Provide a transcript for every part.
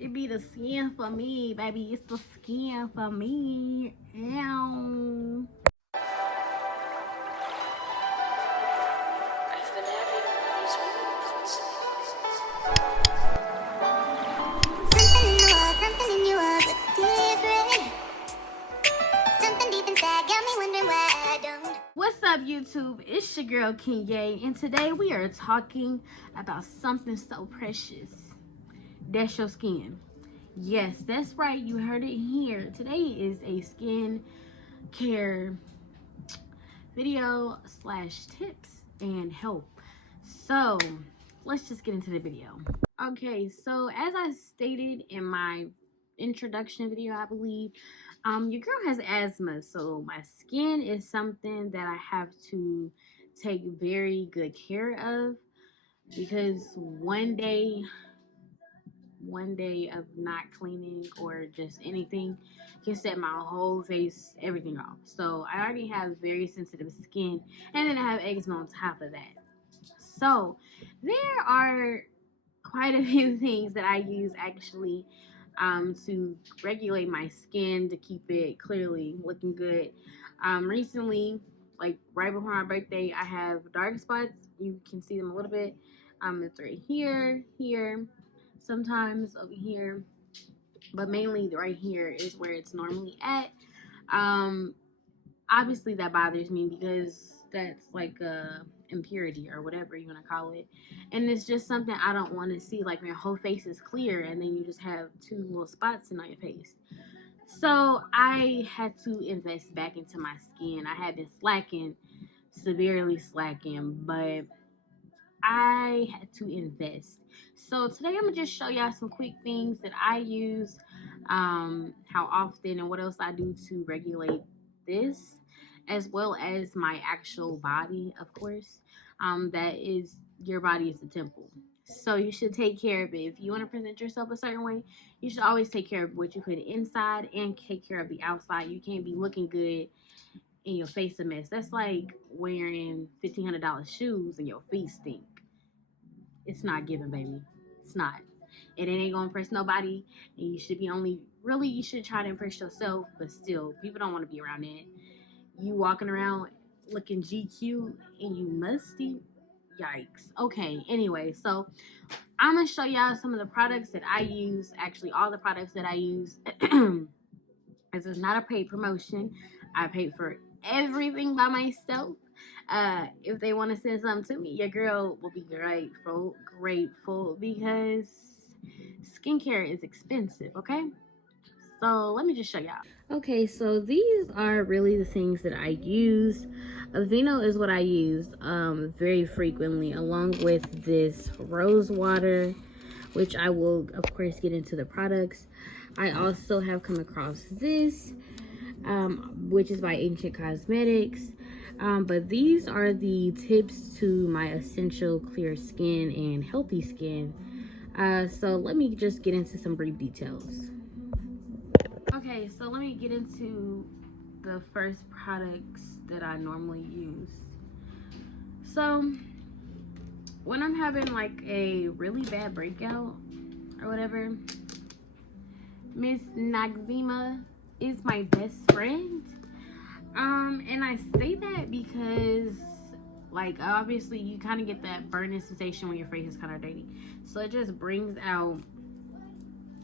It be the skin for me, baby. It's the skin for me. Ow. I've been having these moments. Something in you looks different. Something deep inside got me wondering why I don't. What's up, YouTube? It's your girl Kinye, and today we are talking about something so precious. That's your skin. Yes, that's right. You heard it here. Today is a skin care video / tips and help. So let's just get into the video. Okay, so as I stated in my introduction video, I believe, your girl has asthma, so my skin is something that I have to take very good care of, because one day of not cleaning or just anything can set my whole face, everything off. So I already have very sensitive skin, and then I have eczema on top of that. So there are quite a few things that I use actually to regulate my skin to keep it clearly looking good. Recently, like right before my birthday, I have dark spots. You can see them a little bit. It's right here, sometimes over here, but mainly right here is where it's normally at. Obviously that bothers me because that's like a impurity or whatever you want to call it, and it's just something I don't want to see. Like, your whole face is clear and then you just have two little spots on your face. So I had to invest back into my skin. I had been severely slacking, but I had to invest. So today I'm gonna just show y'all some quick things that I use, how often and what else I do to regulate this, as well as my actual body, of course. That is, your body is the temple. So you should take care of it. If you want to present yourself a certain way, you should always take care of what you put inside and take care of the outside. You can't be looking good and your face a mess. That's like wearing $1,500 shoes and your feet stink. It's not giving, baby. It's not. And it ain't gonna impress nobody. And you should be you should try to impress yourself, but still, people don't want to be around that. You walking around looking GQ and you musty. Yikes. Okay, anyway, so I'm gonna show y'all some of the products that I use. Actually, all the products that I use. This is not a paid promotion. I paid for everything by myself. If they want to send something to me, your girl will be grateful, because skincare is expensive, okay? So let me just show y'all. Okay, so these are really the things that I use. Aveeno is what I use very frequently, along with this rose water, which I will, of course, get into the products. I also have come across this, which is by Ancient Cosmetics. But these are the tips to my essential clear skin and healthy skin. So let me just get into some brief details. Okay, so let me get into the first products that I normally use. So when I'm having like a really bad breakout or whatever, Miss Eczema is my best friend. And I say that because, like, obviously you kind of get that burning sensation when your face is kind of dirty. So it just brings out,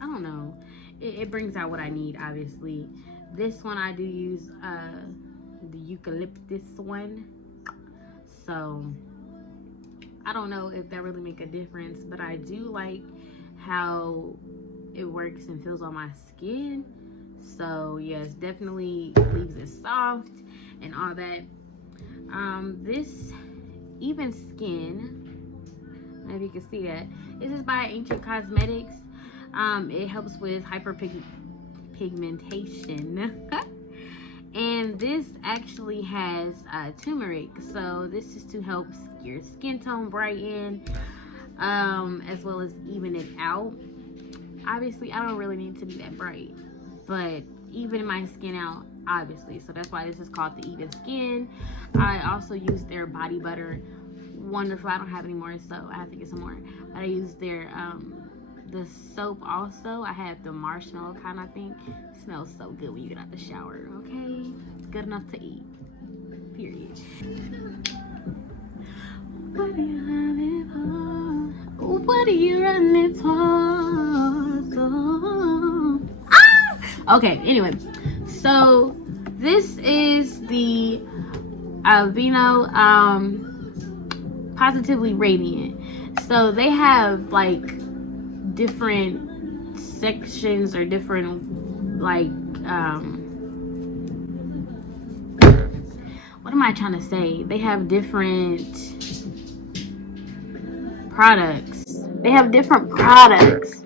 I don't know, it brings out what I need, obviously. This one I do use the eucalyptus one. So I don't know if that really make a difference, but I do like how it works and feels on my skin. So yes, definitely leaves it soft and all that. This Even Skin, if you can see that, this is by Ancient Cosmetics. It helps with hyperpigmentation. And this actually has turmeric, so this is to help your skin tone brighten, as well as even it out. Obviously, I don't really need to be that bright, but even my skin out, obviously. So that's why this is called the Even Skin. I also use their body butter. Wonderful. I don't have any more, so I have to get some more. But I use their the soap also. I had the marshmallow kind, I think. It smells so good when you get out the shower, okay? It's good enough to eat. Period. What are you running for? What are you running for? Okay, anyway. So this is the Aveeno Positively Radiant. So they have like different sections or different like what am I trying to say? They have different products. They have different products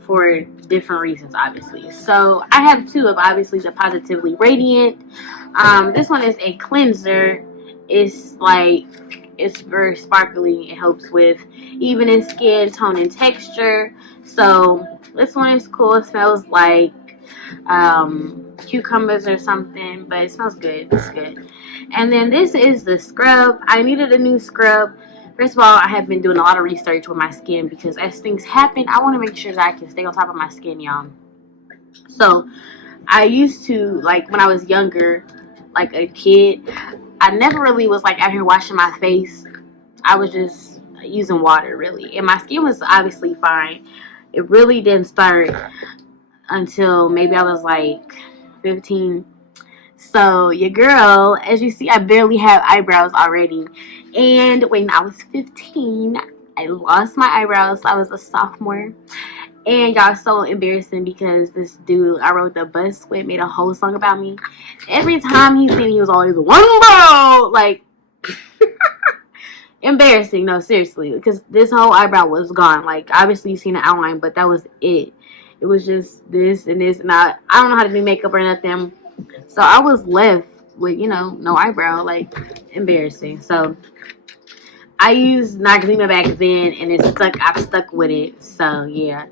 for different reasons, obviously. So I have two of obviously the Positively Radiant. This one is a cleanser. It's like it's very sparkly. It helps with evening skin tone and texture. So this one is cool. It smells like cucumbers or something, but it smells good. It's good. And then this is the scrub. I needed a new scrub. First of all, I have been doing a lot of research with my skin because as things happen, I want to make sure that I can stay on top of my skin, y'all. So I used to, like when I was younger, like a kid, I never really was like out here washing my face. I was just using water, really. And my skin was obviously fine. It really didn't start until maybe I was like 15. So your girl, as you see, I barely have eyebrows already. And when I was 15, I lost my eyebrows. I was a sophomore. And y'all, so embarrassing because this dude I rode the bus with made a whole song about me. Every time he seen me, he was always one bro. Like, embarrassing. No, seriously. Because this whole eyebrow was gone. Like, obviously you seen the outline, but that was it. It was just this and this. And I don't know how to do makeup or nothing. So I was left with, no eyebrow. Like, embarrassing. So I used Noxzema back then, and I've stuck with it. So, yeah.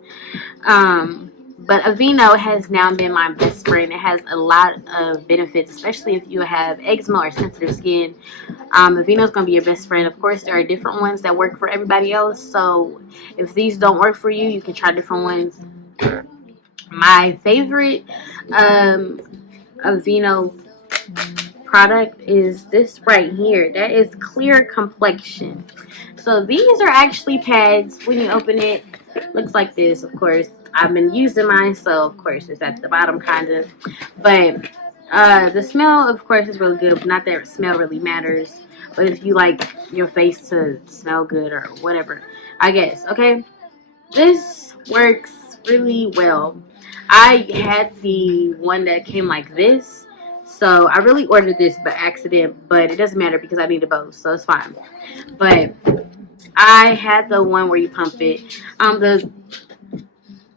But Aveeno has now been my best friend. It has a lot of benefits, especially if you have eczema or sensitive skin. Aveeno is going to be your best friend. Of course, there are different ones that work for everybody else. So if these don't work for you, you can try different ones. My favorite Aveeno product is this right here. That is Clear Complexion. So these are actually pads. When you open it, looks like this. Of course, I've been using mine, so of course it's at the bottom kind of. But the smell, of course, is really good. Not that smell really matters, but if you like your face to smell good or whatever, I guess. Okay, this works really well. I had the one that came like this, so I really ordered this by accident, but it doesn't matter because I needed both, so it's fine. But I had the one where you pump it. The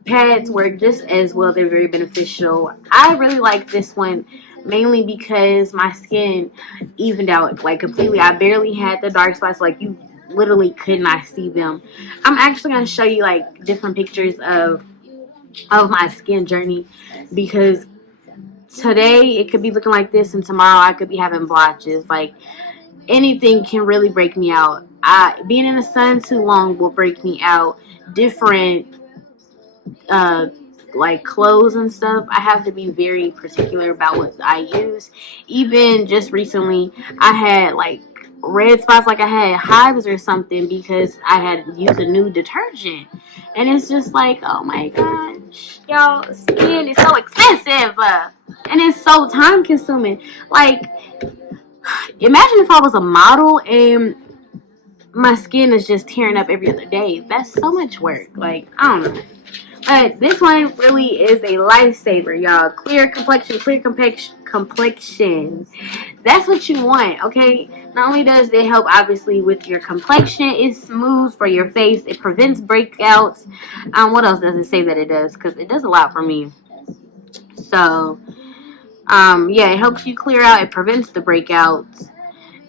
pads work just as well. They're very beneficial. I really like this one mainly because my skin evened out like completely. I barely had the dark spots. Like you literally could not see them. I'm actually going to show you like different pictures of my skin journey because today it could be looking like this and tomorrow I could be having blotches. Like anything can really break me out. Being in the sun too long will break me out. Different like clothes and stuff, I have to be very particular about what I use. Even just recently, I had like red spots, like I had hives or something because I had used a new detergent. And it's just like, oh my gosh, y'all, skin is so expensive and it's so time consuming. Like, imagine if I was a model and my skin is just tearing up every other day. That's so much work. Like, I don't know. But this one really is a lifesaver, y'all. Clear complexion. That's what you want, okay? Not only does it help, obviously, with your complexion, it's smooth for your face. It prevents breakouts. What else does it say that it does? Because it does a lot for me. So, yeah, it helps you clear out. It prevents the breakouts.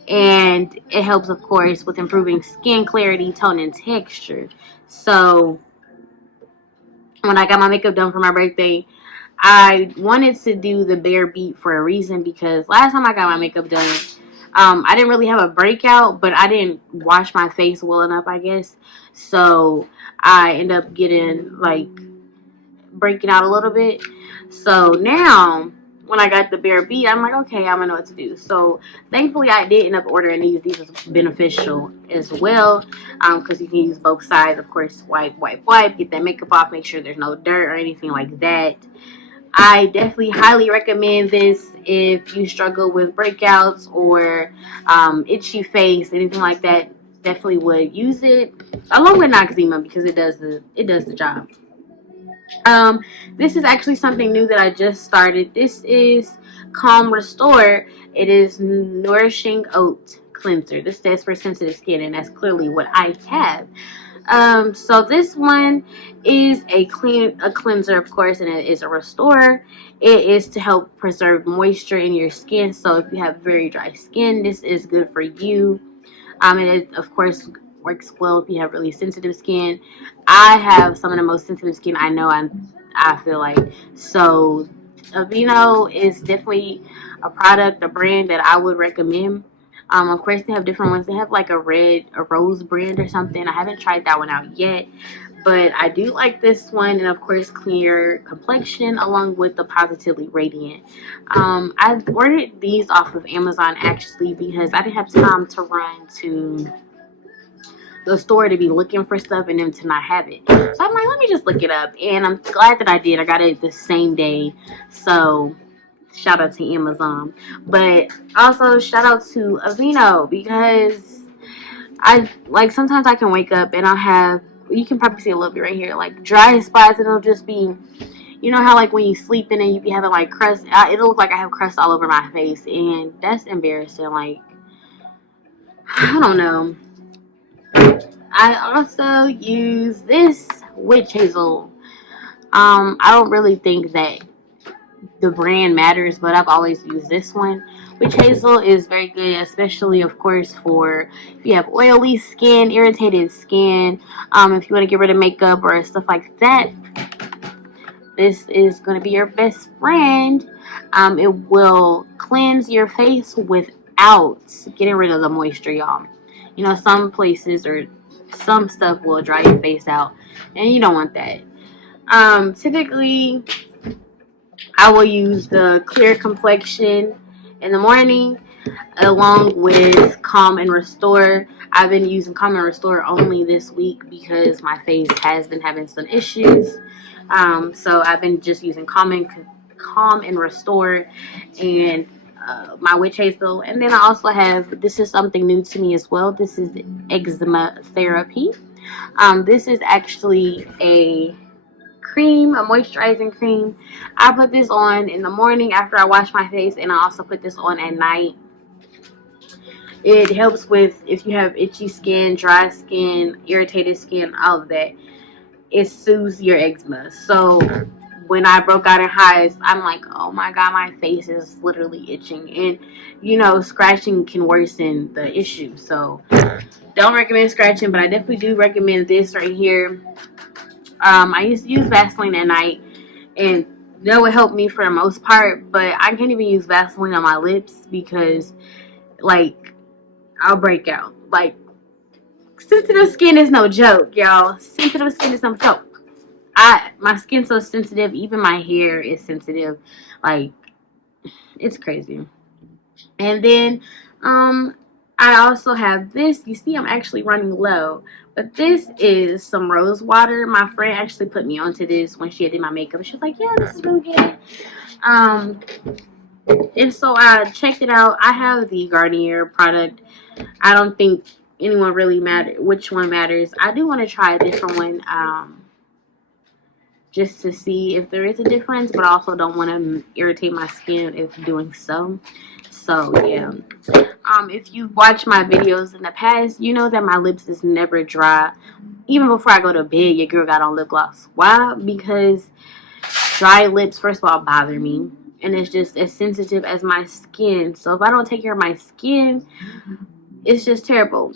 And it helps, of course, with improving skin clarity, tone, and texture. So when I got my makeup done for my birthday, I wanted to do the bare beat for a reason because last time I got my makeup done, I didn't really have a breakout, but I didn't wash my face well enough, I guess. So I end up getting like breaking out a little bit. So now when I got the Bare Beat, I'm like, okay, I'm gonna know what to do. So thankfully I did end up ordering these. These was beneficial as well, because you can use both sides. Of course, wipe, get that makeup off, make sure there's no dirt or anything like that. I definitely highly recommend this if you struggle with breakouts or itchy face, anything like that. Definitely would use it along with Noxzema because it does the job. Um, this is actually something new that I just started. This is Calm Restore. It is Nourishing Oat Cleanser. This says for sensitive skin, and that's clearly what I have. So this one is a cleanser, of course, and it is a restorer. It is to help preserve moisture in your skin. So if you have very dry skin, this is good for you. It, of course, works well if you have really sensitive skin. I have some of the most sensitive skin I know. I feel like so. Aveeno is definitely a product, a brand that I would recommend. Of course, they have different ones. They have like a rose brand or something. I haven't tried that one out yet, but I do like this one, and of course, clear complexion along with the Positively Radiant. I ordered these off of Amazon actually because I didn't have time to run to the store to be looking for stuff and then to not have it. So I'm like, let me just look it up, and I'm glad that I did. I got it the same day, so shout out to Amazon. But also shout out to Aveeno because I like sometimes I can wake up and I'll have, you can probably see a little bit right here, like dry spots, and it'll just be, you know how like when you sleep in and you be having like crust, it'll look like I have crust all over my face, and that's embarrassing. Like, I don't know. I also use this witch hazel. I don't really think that the brand matters, but I've always used this one. Witch hazel is very good, especially of course for if you have oily skin, irritated skin, if you want to get rid of makeup or stuff like that. This is going to be your best friend. It will cleanse your face without getting rid of the moisture, y'all. You know, some places or some stuff will dry your face out, and you don't want that. Typically, I will use the clear complexion in the morning along with Calm and Restore. I've been using Calm and Restore only this week because my face has been having some issues. So I've been just using Calm and Restore and my witch hazel. And then I also have, this is something new to me as well. This is Eczema Therapy. This is actually a cream, a moisturizing cream. I put this on in the morning after I wash my face, and I also put this on at night. It helps with if you have itchy skin, dry skin, irritated skin, all of that. It soothes your eczema. So when I broke out in hives, I'm like, oh my god, my face is literally itching, and you know, scratching can worsen the issue. So don't recommend scratching, but I definitely do recommend this right here. I used to use Vaseline at night, and that would help me for the most part, but I can't even use Vaseline on my lips because, like, I'll break out. Like, sensitive skin is no joke, y'all. Sensitive skin is no joke. My skin's so sensitive, even my hair is sensitive. Like, it's crazy. And then, I also have this. You see, I'm actually running low. But this is some rose water. My friend actually put me onto this when she did my makeup. She was like, yeah, this is really good. And so I checked it out. I have the Garnier product. I don't think anyone really matter which one matters. I do want to try a different one. Just to see if there is a difference, but I also don't want to irritate my skin if doing so. So yeah, if you've watched my videos in the past, you know that my lips is never dry. Even before I go to bed, your girl got on lip gloss. Why? Because dry lips, first of all, bother me, and it's just as sensitive as my skin. So if I don't take care of my skin, it's just terrible.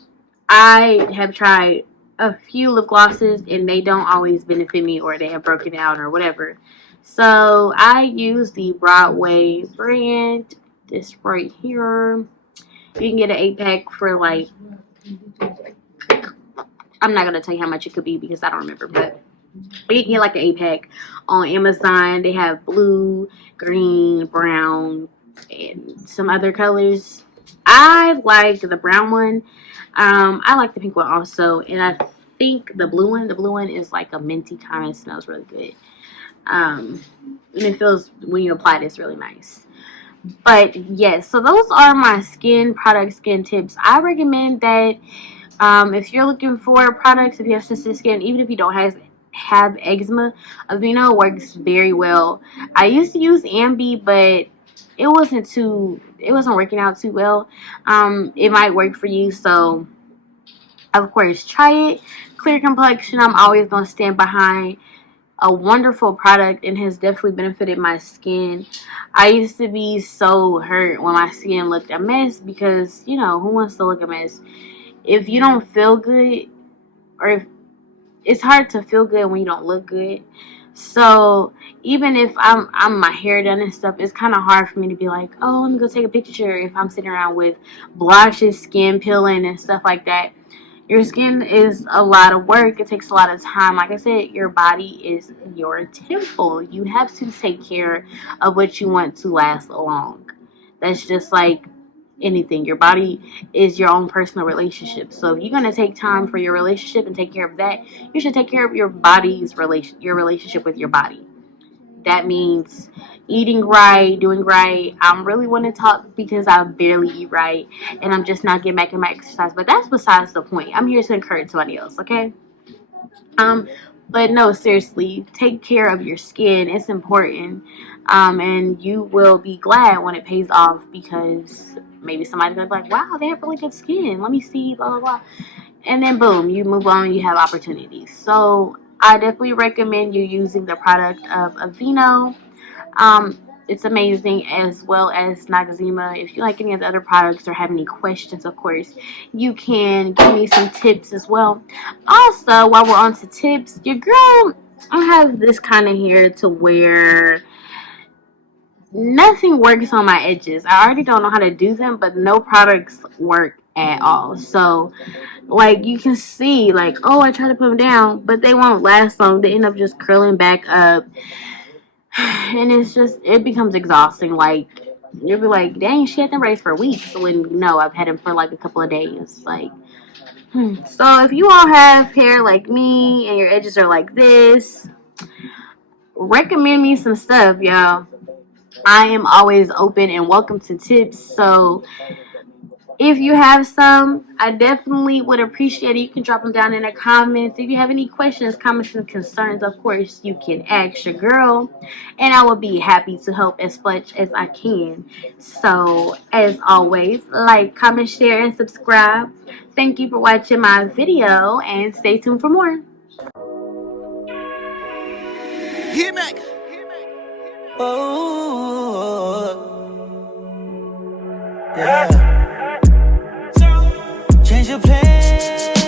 I have tried a few lip glosses and they don't always benefit me, or they have broken out or whatever. So I use the Broadway brand, this right here. You can get an 8-pack for like, I'm not gonna tell you how much it could be because I don't remember, but you can get like an 8-pack on Amazon. They have blue, green, brown, and some other colors. I like the brown one. I like the pink one also, and I think the blue one is like a minty kind. It smells really good. And it feels when you apply it, it's really nice. But yes, so those are my skin tips. I recommend that if you're looking for products, if you have sensitive skin, even if you don't have eczema, Aveeno works very well. I used to use Ambi, but it wasn't working out too well. It might work for you, so of course try it. Clear complexion, I'm always gonna stand behind. A wonderful product and has definitely benefited my skin. I used to be so hurt when my skin looked a mess because, you know, who wants to look a mess? If you don't feel good, or if it's hard to feel good when you don't look good. So even if I'm my hair done and stuff, it's kind of hard for me to be like, oh, let me go take a picture if I'm sitting around with blotches, skin peeling, and stuff like that. Your skin is a lot of work. It takes a lot of time. Like I said, your body is your temple. You have to take care of what you want to last long. That's just like anything. Your body is your own personal relationship. So if you're going to take time for your relationship and take care of that, you should take care of your your relationship with your body. That means eating right, doing right. I really want to talk because I barely eat right and I'm just not getting back in my exercise. But that's besides the point. I'm here to encourage somebody else, okay? Um, but no, seriously, take care of your skin. It's important. And you will be glad when it pays off because maybe somebody's gonna be like, wow, they have really good skin. Let me see, blah blah blah. And then boom, you move on, you have opportunities. So I definitely recommend you using the product of Aveeno. It's amazing, as well as Noxzema. If you like any of the other products or have any questions, of course, you can give me some tips as well. Also, while we're on to tips, your girl, I have this kind of hair to where nothing works on my edges. I already don't know how to do them, but no products work at all. So, like, you can see, like, oh, I try to put them down, but they won't last long. They end up just curling back up. And it becomes exhausting. Like, you'll be like, dang, she had them raised for weeks. When, no, I've had them for like a couple of days. Like, so if you all have hair like me and your edges are like this, recommend me some stuff, y'all. I am always open and welcome to tips. So if you have some, I definitely would appreciate it. You can drop them down in the comments. If you have any questions, comments, and concerns, of course, you can ask your girl. And I will be happy to help as much as I can. So, as always, like, comment, share, and subscribe. Thank you for watching my video, and stay tuned for more. Yeah. Change your plan.